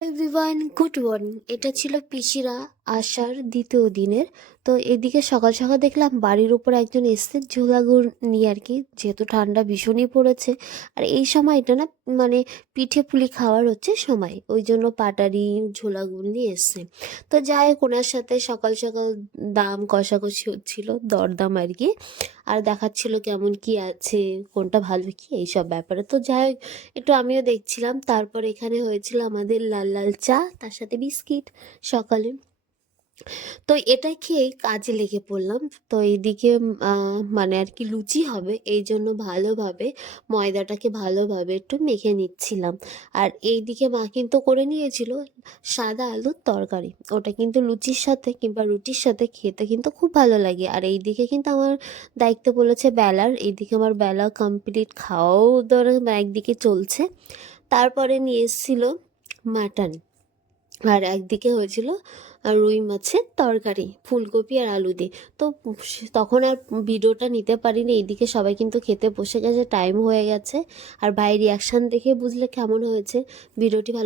Everyone good morning. এটা ছিল পিসিরা আসার দ্বিতীয় দিনের। তো এদিকে সকাল সকাল দেখলাম বাড়ির উপর একজন এসছে ঝোলা গুড় নিয়ে আর কি, যেহেতু ঠান্ডা ভীষণই পড়েছে। আর এই সময়টা না, মানে পিঠে পুলি খাওয়ার হচ্ছে সময়, ওই জন্য পাটারি ঝোলা গুড় নিয়ে এসছে। তো যাই হোক, ওনার সাথে সকাল সকাল দাম কষাকষি হচ্ছিল, দরদাম আর কি। আর দেখাচ্ছিল কেমন কি আছে, কোনটা ভালো কি এইসব ব্যাপারে। তো যাই হোক, একটু আমিও দেখছিলাম। তারপর এখানে হয়েছিল আমাদের লাল লাল চা, তার সাথে বিস্কিট সকালে। তো এটা খেয়েই কাজে লেগে পড়লাম। তো এইদিকে মানে আর কি লুচি হবে, এই জন্য ভালোভাবে ময়দাটাকে ভালোভাবে একটু মেখে নিচ্ছিলাম। আর এইদিকে মা কিন্তু করে নিয়েছিল সাদা আলুর তরকারি, ওটা কিন্তু লুচির সাথে কিংবা রুটির সাথে খেতে কিন্তু খুব ভালো লাগে। আর এইদিকে কিন্তু আমার দায়িত্ব বলেছে বেলার, এইদিকে আমার বেলা কমপ্লিট, খাওয়াও ধরো একদিকে চলছে। তারপরে নিয়ে এসেছিল মাটন, আর একদিকে হয়েছিল রুই মাছের তরকারি ফুলকপি আর আলু দিয়ে। তো তখন আর ভিডিওটা নিতে পারিনি। এইদিকে সবাই কিন্তু খেতে বসে গেছে, টাইম হয়ে গেছে। আর ভাইয়ের রিয়াকশান দেখে বুঝলে কেমন হয়েছে। ভিডিওটি ভালো